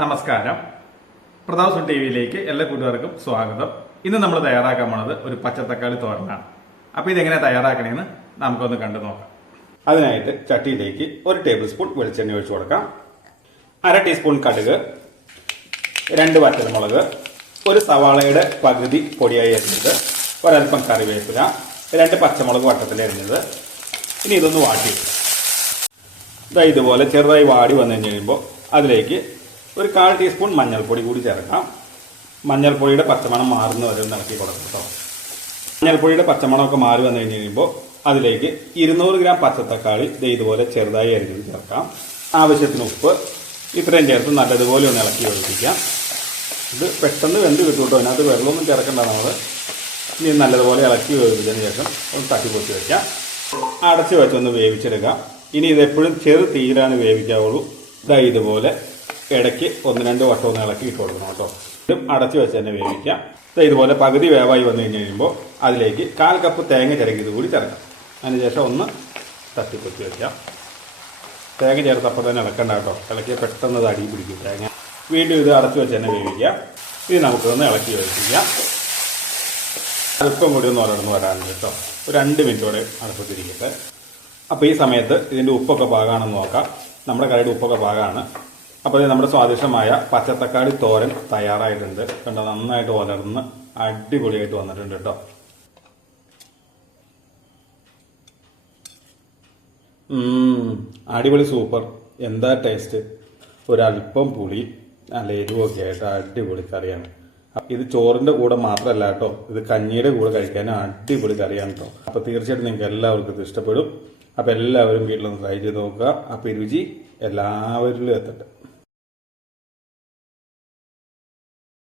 നമസ്കാരം. പ്രതാപ് ടി വിയിലേക്ക് എല്ലാ കൂട്ടുകാർക്കും സ്വാഗതം. ഇന്ന് നമ്മൾ തയ്യാറാക്കാൻ പോണത് ഒരു പച്ചത്തക്കാളി തോരനാണ്. അപ്പോൾ ഇതെങ്ങനെ തയ്യാറാക്കണമെന്ന് നമുക്കൊന്ന് കണ്ടു നോക്കാം. അതിനായിട്ട് ചട്ടിയിലേക്ക് 1 ടേബിൾ സ്പൂൺ വെളിച്ചെണ്ണ ഒഴിച്ചു കൊടുക്കാം. 1/2 ടീസ്പൂൺ കടുക്, 2 വറ്റൽമുളക്, ഒരു സവാളയുടെ പകുതി പൊടിയായി അരിഞ്ഞത്, ഒരൽപ്പം കറിവേപ്പില, 2 പച്ചമുളക് വട്ടത്തിൽ അരിഞ്ഞത്. ഇനി ഇതൊന്ന് വാട്ടി ഇതുപോലെ ചെറുതായി വാടി വന്നു കഴിയുമ്പോൾ അതിലേക്ക് ഒരു 1/4 ടീസ്പൂൺ മഞ്ഞൾപ്പൊടി കൂടി ചേർക്കാം. മഞ്ഞൾപ്പൊടിയുടെ പച്ചമണം മാറുന്ന വരെ ഒന്ന് ഇളക്കി കൊടുക്കും കേട്ടോ. മഞ്ഞൾപ്പൊടിയുടെ പച്ചമണമൊക്കെ മാറി വന്നു കഴിഞ്ഞ് കഴിയുമ്പോൾ അതിലേക്ക് 200 ഗ്രാം പച്ചത്തക്കാളി ഇതുപോലെ ചെറുതായി അരിഞ്ഞത് ചേർക്കാം. ആവശ്യത്തിന് ഉപ്പ് ഇത്രയും ചേർത്ത് നല്ലതുപോലെ ഒന്ന് ഇളക്കി യോജിപ്പിക്കാം. ഇത് പെട്ടെന്ന് വെന്ത് കിട്ടും കേട്ടോ. അതിനകത്ത് വെള്ളമൊന്നും ചേർക്കണ്ട. നമ്മൾ ഇനി നല്ലതുപോലെ ഇളക്കി യോജിപ്പിച്ചതിന് ശേഷം ഒന്ന് തട്ടിപ്പൊത്തി വയ്ക്കാം. അടച്ച് വെച്ചൊന്ന് വേവിച്ചെടുക്കാം. ഇനി ഇതെപ്പോഴും ചെറു തീയിലാണ് വേവിക്കാവുള്ളൂ. ഇതുപോലെ ഇടയ്ക്ക് 1-2 വട്ടം ഒന്ന് ഇളക്കി ഇട്ട് കൊടുക്കണം കേട്ടോ. ഇതും അടച്ചു വെച്ച് തന്നെ വേവിക്കാം. ഇതുപോലെ പകുതി വേവായി വന്നു കഴിഞ്ഞ് കഴിയുമ്പോൾ അതിലേക്ക് 1/4 കപ്പ് തേങ്ങ ചിരകിയത് കൂടി ചേർക്കാം. അതിനുശേഷം ഒന്ന് തട്ടിപ്പൊത്തി വയ്ക്കാം. തേങ്ങ ചേർത്തപ്പോൾ തന്നെ ഇളക്കണ്ട കേട്ടോ. ഇളക്കിയാൽ പെട്ടെന്ന് അത് അടി പിടിക്കും തേങ്ങ. വീണ്ടും ഇത് അടച്ചു വെച്ച് തന്നെ വേവിക്കാം. ഇത് നമുക്കൊന്ന് ഇളക്കി വേവിക്കാം. അല്പം കൂടി ഒന്ന് ഉലർന്ന് വരാനുണ്ട് കേട്ടോ. ഒരു 2 മിനിറ്റോടെ അടുപ്പത്തിരിക്കട്ടെ. അപ്പോൾ ഈ സമയത്ത് ഇതിൻ്റെ ഉപ്പൊക്കെ പാകമാണെന്ന് നോക്കാം. നമ്മുടെ കറിയുടെ ഉപ്പൊക്കെ പാകമാണ്. അപ്പോൾ നമ്മുടെ സ്വാദിഷ്ടമായ പച്ചത്തക്കാളി തോരൻ തയ്യാറായിട്ടുണ്ട്. കണ്ടോ, നന്നായിട്ട് ഉലർന്ന് അടിപൊളിയായിട്ട് വന്നിട്ടുണ്ട് കേട്ടോ. അടിപൊളി, സൂപ്പർ. എന്താ ടേസ്റ്റ്! ഒരല്പം പുളി, നല്ല എരിവൊക്കെ ആയിട്ട് അടിപൊളി കറിയാണ്. ഇത് ചോറിൻ്റെ കൂടെ മാത്രമല്ല കേട്ടോ, ഇത് കഞ്ഞിയുടെ കൂടെ കഴിക്കാനും അടിപൊളി കറിയാണ് കേട്ടോ. അപ്പോൾ തീർച്ചയായിട്ടും നിങ്ങൾക്ക് എല്ലാവർക്കും ഇത് ഇഷ്ടപ്പെടും. അപ്പോൾ എല്ലാവരും വീട്ടിലൊന്ന് ട്രൈ ചെയ്ത് നോക്കുക. അപ്പോൾ ഈ രുചി എല്ലാവരിലും എത്തട്ടെ.